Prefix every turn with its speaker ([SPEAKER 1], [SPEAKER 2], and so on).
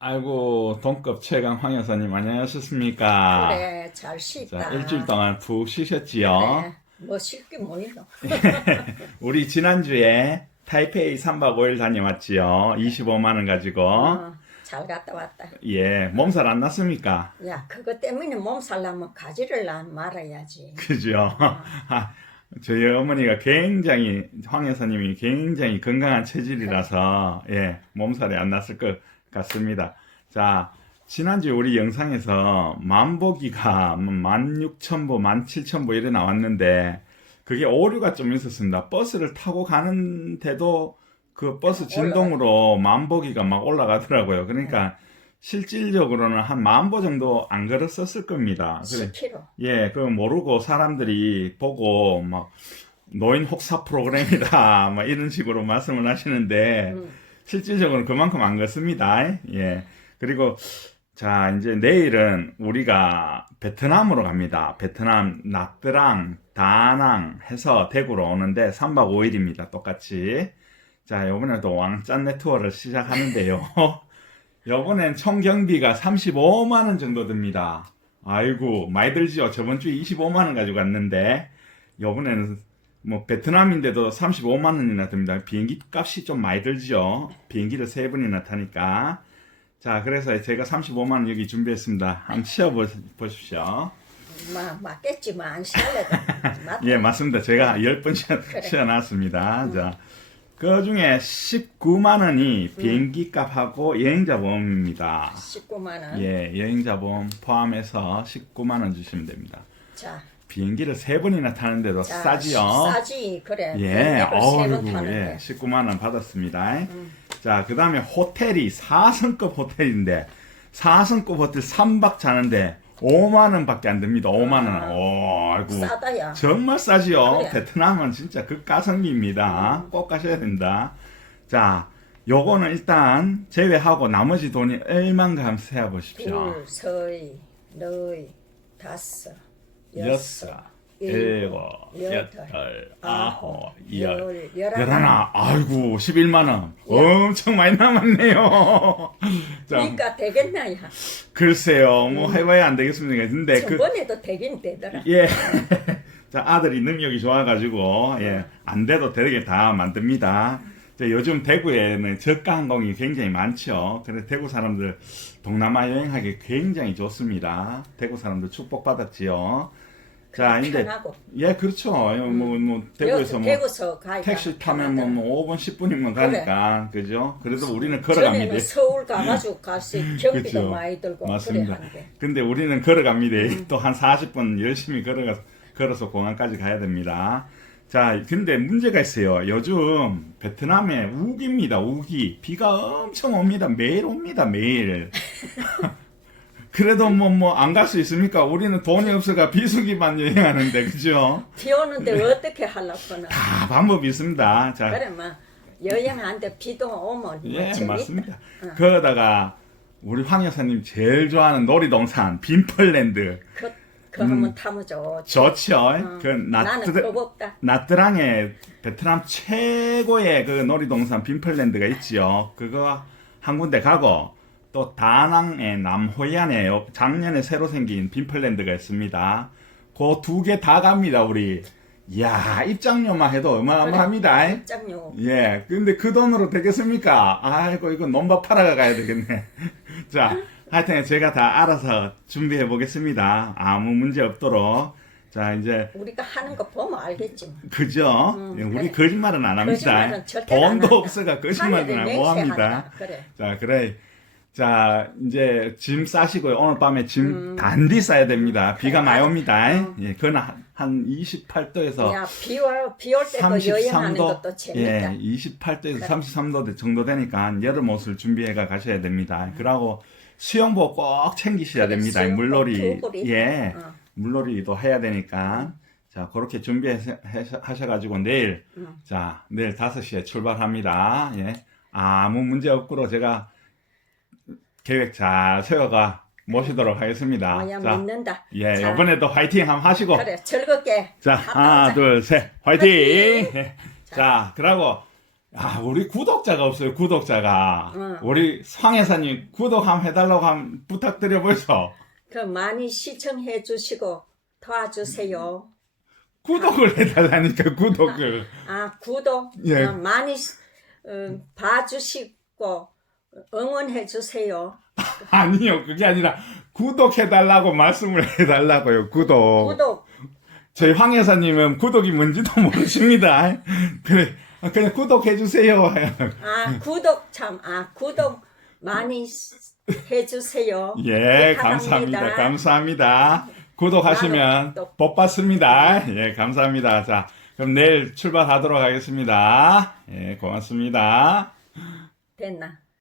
[SPEAKER 1] 아이고 동급 최강 황 여사님 안녕하셨습니까?
[SPEAKER 2] 그래 잘 쉬다.
[SPEAKER 1] 자 일주일 동안 푹 쉬셨지요?
[SPEAKER 2] 그래. 뭐 쉴게 뭐 있노.
[SPEAKER 1] 우리 지난주에 타이페이 3박 5일 다녀왔지요. 25만 원 가지고
[SPEAKER 2] 어, 잘 갔다 왔다.
[SPEAKER 1] 예 몸살 안 났습니까?
[SPEAKER 2] 야 그거 때문에 몸 살려면 가지를 난 말아야지.
[SPEAKER 1] 그죠? 저희 어머니가 굉장히 황 여사님이 굉장히 건강한 체질이라서 예 몸살이 안 났을 것 같습니다. 자 지난주 우리 영상에서 만보기가 16,000보, 17,000보 이래 나왔는데 그게 오류가 좀 있었습니다. 버스를 타고 가는데도 그 버스 진동으로 만보기가 막 올라가더라고요. 그러니까 실질적으로는 한 만 보 정도 안 걸었었을 겁니다. 그래.
[SPEAKER 2] 10kg.
[SPEAKER 1] 예, 그 모르고 사람들이 보고 막 노인 혹사 프로그램이다, 막 이런 식으로 말씀을 하시는데
[SPEAKER 2] 음.
[SPEAKER 1] 실질적으로 그만큼 안 걷습니다. 예. 그리고 자, 이제 내일은 우리가 베트남으로 갑니다. 베트남 나트랑, 다낭 해서 대구로 오는데 3박 5일입니다. 똑같이. 자, 요번에도 왕짠내 투어를 시작하는데요. 요번엔 총 경비가 35만 원 정도 듭니다. 아이고, 많이 들지요. 저번 주에 25만 원 가지고 갔는데 요번에는 뭐 베트남인데도 35만 원이나 듭니다. 비행기 값이 좀 많이 들죠. 비행기를 세 번이나 타니까. 자, 그래서 제가 35만 원 여기 준비했습니다. 한번 치워 보십시오.
[SPEAKER 2] 막 맞겠지만. 맞다.
[SPEAKER 1] 예, 맞습니다. 제가 10번 치워,
[SPEAKER 2] 그래.
[SPEAKER 1] 치워놨습니다. 자, 그 중에 19만 원이 비행기 값하고 여행자 보험입니다.
[SPEAKER 2] 19만 원.
[SPEAKER 1] 예, 여행자 보험 포함해서 19만 원 주시면 됩니다.
[SPEAKER 2] 자,
[SPEAKER 1] 비행기를 세 번이나 타는데도
[SPEAKER 2] 자,
[SPEAKER 1] 싸지요.
[SPEAKER 2] 싸지 그래.
[SPEAKER 1] 예, 어이구. 예, 19만 원 받았습니다.
[SPEAKER 2] 음.
[SPEAKER 1] 자, 그 다음에 호텔이 4성급 호텔인데, 4성급 호텔 3박 자는데, 5만 원밖에 안 됩니다. 5만 원.
[SPEAKER 2] 아,
[SPEAKER 1] 오, 아이고.
[SPEAKER 2] 싸다야.
[SPEAKER 1] 정말 싸지요.
[SPEAKER 2] 그래.
[SPEAKER 1] 베트남은 진짜 극가성비입니다. 꼭 가셔야 된다. 자, 요거는 일단 제외하고 나머지 돈이 얼만가 한번 세어 보십시오.
[SPEAKER 2] 둘, 서이, 다섯,
[SPEAKER 1] 여섯, 일곱, 여덟, 아홉, 열,
[SPEAKER 2] 열, 열하나.
[SPEAKER 1] 아이고, 11만원. 엄청 많이 남았네요. 자,
[SPEAKER 2] 그러니까 되겠나 야.
[SPEAKER 1] 글쎄요. 뭐 해봐야 안 되겠습니까? 근데 그,
[SPEAKER 2] 저번에도 되긴 되더라.
[SPEAKER 1] 예. 자, 아들이 능력이 좋아가지고, 예, 안 돼도 되게 다 만듭니다. 자, 요즘 대구에는 저가 항공이 굉장히 많죠. 그래서 대구 사람들 동남아 여행하기 굉장히 좋습니다. 대구 사람들 축복받았지요. 자, 이제,
[SPEAKER 2] 편하고.
[SPEAKER 1] 예, 그렇죠. 예, 뭐, 뭐, 대구에서 뭐,
[SPEAKER 2] 대구서 가니까
[SPEAKER 1] 택시 타면 뭐. 뭐 5분, 10분이면 가니까, 그죠? 그래도 우리는 걸어갑니다.
[SPEAKER 2] 서울 가가지고 갈수 경비도
[SPEAKER 1] 그죠.
[SPEAKER 2] 많이 들고
[SPEAKER 1] 맞습니다.
[SPEAKER 2] 그래
[SPEAKER 1] 근데 우리는 걸어갑니다.
[SPEAKER 2] 음.
[SPEAKER 1] 또한 40분 열심히 걸어가, 걸어서 공항까지 가야 됩니다. 자, 근데 문제가 있어요. 요즘 베트남에 우기입니다. 우기. 비가 엄청 옵니다. 매일 옵니다. 매일. 그래도 뭐, 뭐, 안 갈 수 있습니까? 우리는 돈이 없어가 비수기만 여행하는데, 그죠?
[SPEAKER 2] 비 오는데 어떻게 하려고나
[SPEAKER 1] 다 방법이 있습니다. 자,
[SPEAKER 2] 그래 막 여행하는데 비도 오면
[SPEAKER 1] 예,
[SPEAKER 2] 뭐 재밌다.
[SPEAKER 1] 맞습니다.
[SPEAKER 2] 어.
[SPEAKER 1] 거기다가 우리 황 여사님 제일 좋아하는 놀이동산, 빈펄랜드.
[SPEAKER 2] 그, 그 한번 타면 좋지
[SPEAKER 1] 좋죠.
[SPEAKER 2] 어,
[SPEAKER 1] 그
[SPEAKER 2] 나는
[SPEAKER 1] 나트,
[SPEAKER 2] 그거 없다
[SPEAKER 1] 나트랑에 베트남 최고의 그 놀이동산 빈펄랜드가 있지요. 그거 한 군데 가고 또 다낭의 남호이안에 요- 작년에 새로 생긴 빈펄랜드가 있습니다. 그 두 개 다 갑니다, 우리. 이야, 입장료만 해도 어마어마합니다.
[SPEAKER 2] 입장료
[SPEAKER 1] 예, 근데 그 돈으로 되겠습니까? 아이고, 이거 논밭 팔아가 가야 되겠네. 자, 하여튼 제가 다 알아서 준비해 보겠습니다. 아무 문제 없도록. 자, 이제,
[SPEAKER 2] 우리가 하는 거 보면 알겠지 뭐.
[SPEAKER 1] 그죠?
[SPEAKER 2] 음,
[SPEAKER 1] 예, 우리
[SPEAKER 2] 그래.
[SPEAKER 1] 거짓말은 안 합니다.
[SPEAKER 2] 거짓말은 절대 안
[SPEAKER 1] 돈도. 없어가 거짓말은
[SPEAKER 2] 하늘이
[SPEAKER 1] 안 뭐 합니다.
[SPEAKER 2] 맹세한다. 그래
[SPEAKER 1] 자, 그래. 자, 이제 짐 싸시고요. 오늘 밤에 짐
[SPEAKER 2] 음.
[SPEAKER 1] 단디 싸야 됩니다. 비가 많이 옵니다.
[SPEAKER 2] 어.
[SPEAKER 1] 예, 그건 한- 한 28도에서
[SPEAKER 2] 야 비올 때도 여행하는
[SPEAKER 1] 33도,
[SPEAKER 2] 것도 재밌다
[SPEAKER 1] 예, 28도에서
[SPEAKER 2] 그래.
[SPEAKER 1] 33도 정도 되니까 여름 옷을 준비해가 가셔야 됩니다. 그러고 수영복 꼭 챙기셔야
[SPEAKER 2] 그래,
[SPEAKER 1] 됩니다.
[SPEAKER 2] 수영복
[SPEAKER 1] 물놀이,
[SPEAKER 2] 두 벌이.
[SPEAKER 1] 예,
[SPEAKER 2] 어.
[SPEAKER 1] 물놀이도 해야 되니까. 자, 그렇게 준비하셔 가지고 내일,
[SPEAKER 2] 음.
[SPEAKER 1] 자, 내일 5시에 출발합니다. 예, 아무 문제 없고로 제가 계획 잘 세워가 모시도록 하겠습니다.
[SPEAKER 2] 뭐야
[SPEAKER 1] 자,
[SPEAKER 2] 믿는다
[SPEAKER 1] 예,
[SPEAKER 2] 자,
[SPEAKER 1] 이번에도 화이팅 한번 하시고.
[SPEAKER 2] 그래 즐겁게
[SPEAKER 1] 자, 하나. 둘, 셋, 화이팅! 예. 자, 그러고 아, 우리 구독자가 없어요, 구독자가.
[SPEAKER 2] 응.
[SPEAKER 1] 우리 황혜사님 구독 한번 해달라고 한번 부탁드려 보죠.
[SPEAKER 2] 그 많이 시청해 주시고 도와주세요.
[SPEAKER 1] 구독을 해달라니까, 구독을.
[SPEAKER 2] 아 구독
[SPEAKER 1] 예.
[SPEAKER 2] 어, 많이 어, 봐주시고 응원해 주세요.
[SPEAKER 1] 아니요, 그게 아니라 구독해달라고 말씀을 해달라고요, 구독.
[SPEAKER 2] 구독
[SPEAKER 1] 저희 황 여사님은 구독이 뭔지도 모르십니다. 그래, 그냥 구독해 주세요.
[SPEAKER 2] 아 구독 참 아 구독 많이 해주세요.
[SPEAKER 1] 예,
[SPEAKER 2] 부탁합니다.
[SPEAKER 1] 감사합니다. 감사합니다. 구독하시면
[SPEAKER 2] 나도 또-
[SPEAKER 1] 복 받습니다. 예, 감사합니다. 자, 그럼 내일 출발하도록 하겠습니다. 예, 고맙습니다.
[SPEAKER 2] 됐나?